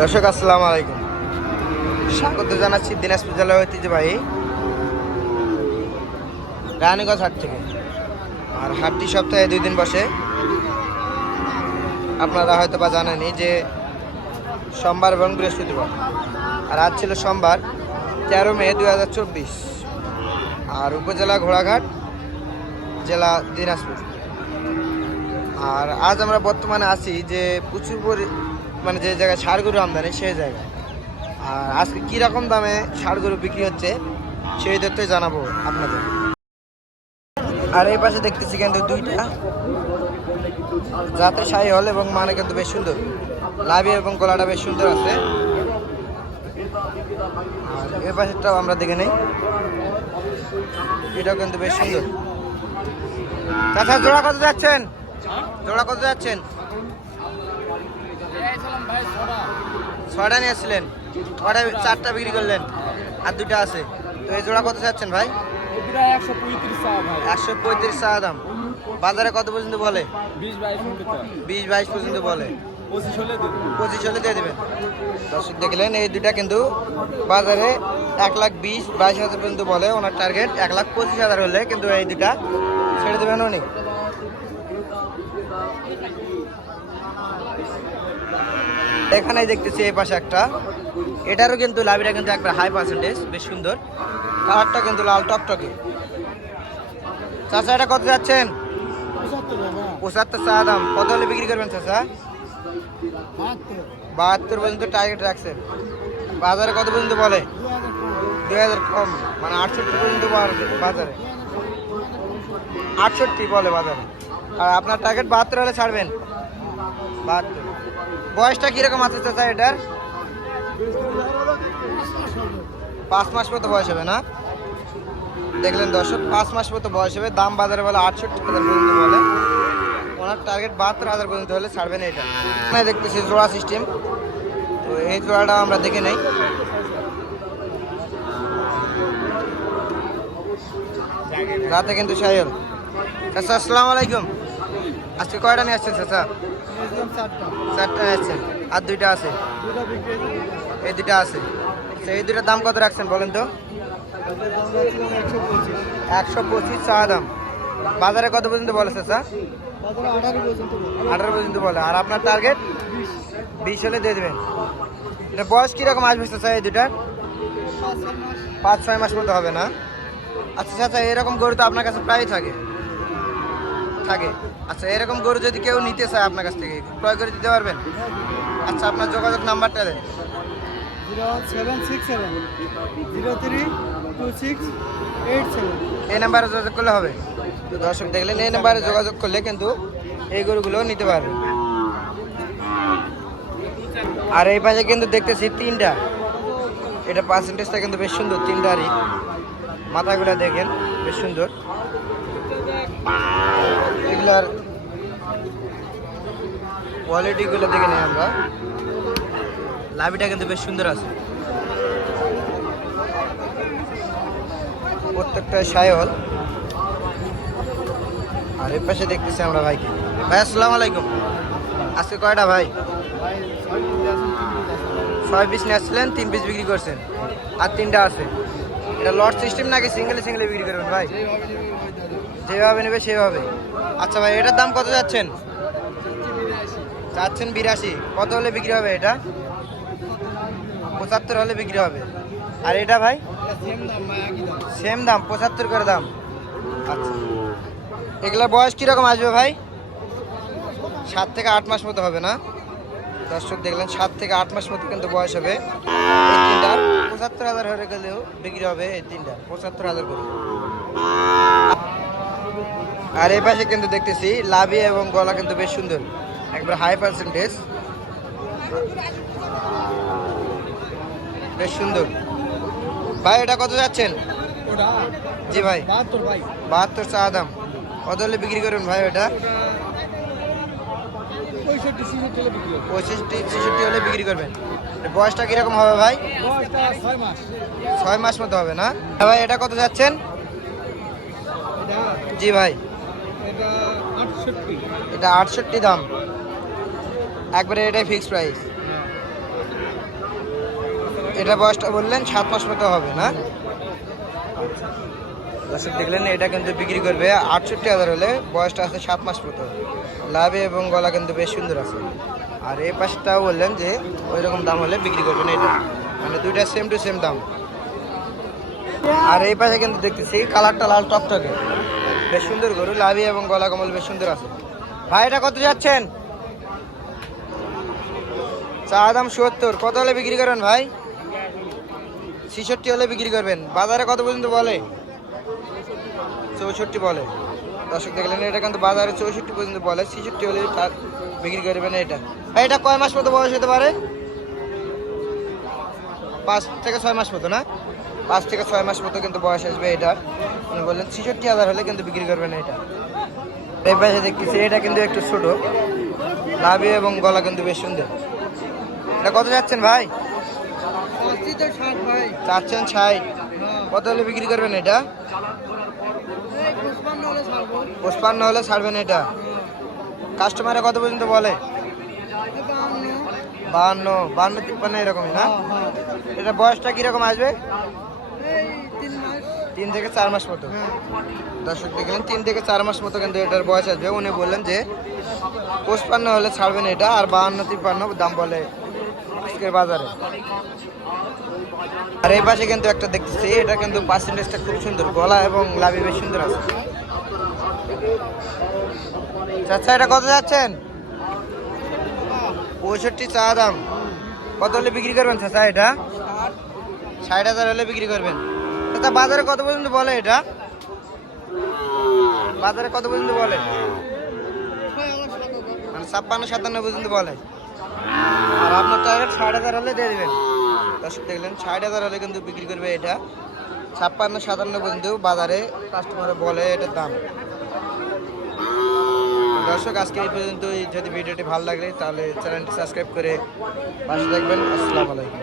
দর্শক আসসালামু আলাইকুম, স্বাগত জানাচ্ছি দিনাজপুর জেলার ঐতিহ্যবাহী রানীগঞ্জ হাট থেকে। আর হাটটি সপ্তাহে 2 দিন বসে। আপনারা হয়তো বা জানেনই যে সোমবার এবং বৃহস্পতিবার। আর আজ ছিল সোমবার 13 মে 2024, আর উপজেলা ঘোড়াঘাট, জেলা দিনাজপুর। আর আজ আমরা বর্তমানে আছি যে প্রচুর মানে যে জায়গায় ষাড় গরু আমদানি সেই জায়গায়। আর আজকে কীরকম দামে ষাড় গরু বিক্রি হচ্ছে সেই তথ্যই জানাবো আপনাদের। আর এই পাশে দেখতেছি কিন্তু দুইটা যাতে শাহিওয়াল এবং মানে কিন্তু বেশ সুন্দর, লাভি এবং গলাটা বেশ সুন্দর আছে। আর এই পাশেরটাও আমরা দেখে নেই, এটাও কিন্তু বেশ সুন্দর। চাচা জোড়া কত যাচ্ছেন? জোড়া কত যাচ্ছেন? 6টা নিয়েছিলেন, 4টা বিক্রি করলেন আর 2টা আছে। তো এই জোড়া কত যাচ্ছেন ভাই? 135 টাকা দাম। বাজারে কত পর্যন্ত বলে? 20-22 পর্যন্ত বলে। 25 হলে দিয়ে দেবেন। দর্শক দেখলেন, এই দুটা কিন্তু বাজারে 1,20,22,000 পর্যন্ত বলে। ওনার টার্গেট 1,25,000 হলে কিন্তু এই দুটা ছেড়ে দেবেন উনি। এখানেই দেখতেছি এই পাশে একটা, এটারও কিন্তু লাভিটা কিন্তু একবার হাই পার্সেন্টেজ, বেশ সুন্দর। কালারটা কিন্তু লাল টকটকে। চাচা এটা কত যাচ্ছেন? 75 টাকা দাম। কত হলে বিক্রি করবেন চাচা? 72 পর্যন্ত টার্গেট রাখছেন। বাজারে কত পর্যন্ত বলে? 2000 কম, মানে 68 পর্যন্ত বাজারে 68 বলে বাজারে। আর আপনার টার্গেট 72 হলে ছাড়বেন। 72। বয়সটা কিরকম আছে চাচা এটার? 5 মাস মতো বয়স হবে না? দেখলেন দর্শক, 5 মাস মতো বয়স হবে। দাম বাজারে বলে 68,000 পর্যন্ত বলে। ওনার টার্গেট 72,000 পর্যন্ত হলে ছাড়বেন এটা। এখানে দেখতেছি জোড়া সিস্টেম, তো এই জোড়াটা আমরা দেখে নেই। রাতে কিন্তু শাহিওয়াল। চাচা আসসালামু আলাইকুম, আজকে কয়টা নিয়ে আসছেন চাচা? 4টা নিয়ে আসছেন, আর 2টা আছে। এই 2টা আছে। এই 2টার দাম কত রাখছেন বলেন তো? 125 চা দাম। বাজারে কত পর্যন্ত বলে চাচা? 18 পর্যন্ত বলে। আর আপনার টার্গেট 20 হলে দিয়ে দেবেন। এটা বয়স কীরকম আসবে চাচা এই 2টার? 5-6 মাস মতো হবে না? আচ্ছা চাচা, এরকম গরু তো আপনার কাছে প্রায়ই থাকে। আচ্ছা, এরকম গরু যদি কেউ নিতে চায় আপনার কাছ থেকে, ক্রয় করে দিতে পারবেন? আচ্ছা, আপনার যোগাযোগ নাম্বারটা দেন। 0767032687। এই নাম্বারে যোগাযোগ করলে হবে। তো দর্শক দেখলেন, এই নাম্বারে যোগাযোগ করলে কিন্তু এই গরুগুলো নিতে পারবেন। আর এই পাশে কিন্তু দেখতেছি 3টা, এটা পার্সেন্টেজটা কিন্তু বেশ সুন্দর। 3টারই মাথাগুলো দেখেন বেশ সুন্দর। এগুলার কোয়ালিটিগুলো দেখে নেই আমরা। লাভিটা কিন্তু বেশ সুন্দর আছে, প্রত্যেকটা শাহিওয়াল। আর এর পাশে দেখতেছি আমরা ভাইকে। ভাই আসসালামু আলাইকুম, আজকে কয়টা ভাই? 6 পিস নিয়ে আসছিলেন, 3 পিস বিক্রি করছেন, আর 3টা আছে। এটা লট সিস্টেম নাকি সিঙ্গেলে বিক্রি করবেন ভাই? যেভাবে নেবে সেভাবে। আচ্ছা ভাই, এটার দাম কত যাচ্ছেন? চাচ্ছেন 82। কত হলে বিক্রি হবে এটা? 75 হলে বিক্রি হবে। আর এটা ভাই? সেম দাম, 75 করে দাম। আচ্ছা, এগুলোর বয়স কীরকম আসবে ভাই? 7 থেকে 8 মাস মতো হবে না? দর্শক দেখলেন, 7 থেকে 8 মাস মতো কিন্তু বয়স হবে। এই 3টার 75,000 হয়ে গেলেও বিক্রি হবে। এই 3টা 75,000 করে। আর এই পাশে কিন্তু দেখতেছি লাভি এবং গলা কিন্তু বেশ সুন্দর, একবার হাই পার্সেন্টেজ, বেশ সুন্দর। ভাই এটা কত যাচ্ছেন? জি ভাই, 72 চা দাম। কত হলে বিক্রি করবেন ভাই ওটা? 65-66 হলে বিক্রি করবেন। বয়সটা কিরকম হবে ভাই? 6 মাস মতো হবে না? ভাই এটা কত যাচ্ছেন? জি ভাই, এটা 68 দাম। একবারে এটাই ফিক্সড প্রাইস। এটা বয়সটা বললেন 7 মাস মতো হবে না? দর্শক দেখলেন এটা কিন্তু বিক্রি করবে 68,000 হলে, বয়সটা আছে 7 মাস মতো। লাভে এবং গলা কিন্তু বেশ সুন্দর আছে। আর এই পাশটাও বললেন যে ওই রকম দাম হলে বিক্রি করবেন এটা, মানে দুইটা সেম টু সেম দাম। আর এই পাশে কিন্তু দেখতেছি কালারটা লাল টকটকে, বেশ সুন্দর গরু, লাভি এবং গলা কমল বেশ সুন্দর আছে। ভাই এটা কত যাচ্ছেন? চা দাম 70, কত হলে বিক্রি করবেন ভাই? 66 হলে বিক্রি করবেন। বাজারে কত পর্যন্ত বলে? 64 বলে। দর্শক দেখলেন এটা কিন্তু বাজারে 64 পর্যন্ত বলে, 66 হলে তার বিক্রি করবেন এটা। ভাই এটা কয় মাস মতো বয়স হতে পারে? 5 থেকে 6 মাস মতো না? 5 থেকে 6 মাস মতো কিন্তু বয়স আসবে এটা। উনি বললেন 66,000 হলে কিন্তু বিক্রি করবেন এটা। এই পাশে দেখতেছি এটা কিন্তু একটু ছোট, লাভি এবং গলা কিন্তু বেশ সুন্দর। এটা কত যাচ্ছেন ভাই? চাচ্ছেন 60, কত হলে বিক্রি করবেন এটা? 55 হলে ছাড়বেন এটা। কাস্টমারে কত পর্যন্ত বলে? 52, 53 এরকমই না? এটা বয়সটা কিরকম আসবে? 3 থেকে 4 মাস মতো। দর্শক দেখলেন 3 থেকে 4 মাস মতো কিন্তু এটার বয়স আসবে। উনি বললেন যে 55 হলে ছাড়বেন এটা, আর 52-53 দাম বলে আজকের বাজারে। আর এই পাশে কিন্তু একটা দেখতেছি, এটা কিন্তু পার্সেন্টেজটা খুব সুন্দর, গলা এবং লাভি বেশ সুন্দর আছে। আচ্ছা এটা কত যাচ্ছেন? 65 চা দাম, কত হলে বিক্রি করবেন চাচা এটা? 60,000 হলে বিক্রি করবেন। আচ্ছা বাজারে কত পর্যন্ত বলে এটা? বাজারে কত পর্যন্ত বলে? মানে 56-57 পর্যন্ত বলে। আর আপনার টার্গেট 60,000 হলে দিয়ে দেবেন। দর্শক দেখলেন 60,000 হলে কিন্তু বিক্রি করবে এটা। 56-57 পর্যন্ত বাজারে কাস্টমার বলে এটার দাম। দর্শক আজকে এই পর্যন্তই। যদি ভিডিওটি ভালো লাগে তাহলে চ্যানেলটি সাবস্ক্রাইব করে পাশে থাকবেন। আসসালামু আলাইকুম।